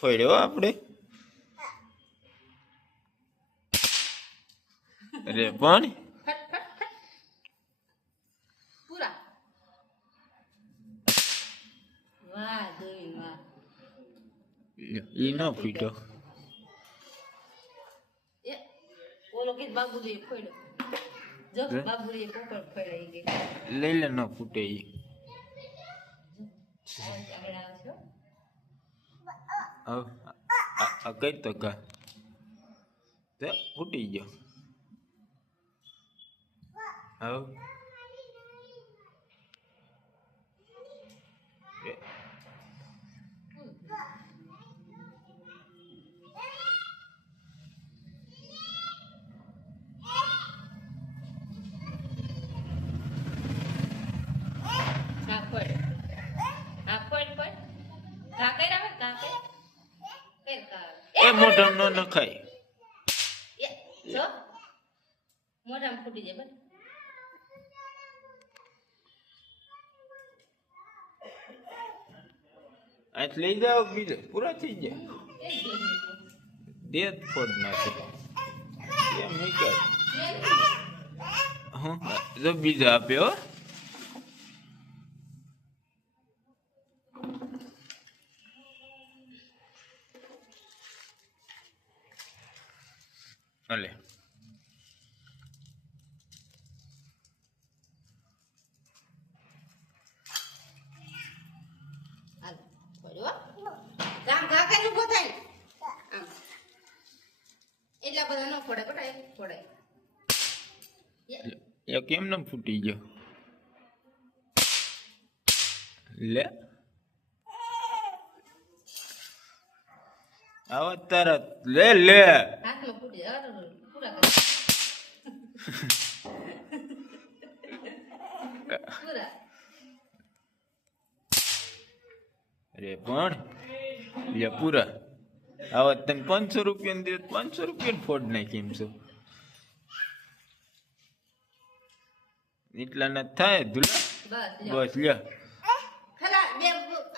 ફોડ્યો આપણે અરે પણ પૂરા વાહ દોઈ વાહ ઈ ન ફૂટ્યો એ ઓલો કે બાબુજી ફોડ્યો જો બાબુજી પોપટ ફોડાઈ ગઈ લઈ લે ન ફૂટે ઈ આગળ આવશો આ કઈ તો કા તે ફૂટી ગયો હવે એ મોઢમ નો નખાય જો મોઢામાં ફૂટી જાય બસ આજ લઈ જાઓ બીજો પૂરા થઈ ગયા દે ફોડ નાખે એમ નહીં કર હા જો બીજો આપ્યો અલે ગામ ઘા કઈ ઉભો થાય આમ એટલા બધા ન ફોડે બટા ફોડે એ કેમ ન ફૂટી ગયો લે આવો તરત લે લે હાથમાં ફૂટી જાય પૂરા કરી પૂરા અરે પણ લે પૂરા આવા તને 500 રૂપિયા દે 500 રૂપિયા ફોડ નાખી એમ છો એટલા ના થાય ધુલા બસ બસ લ્યો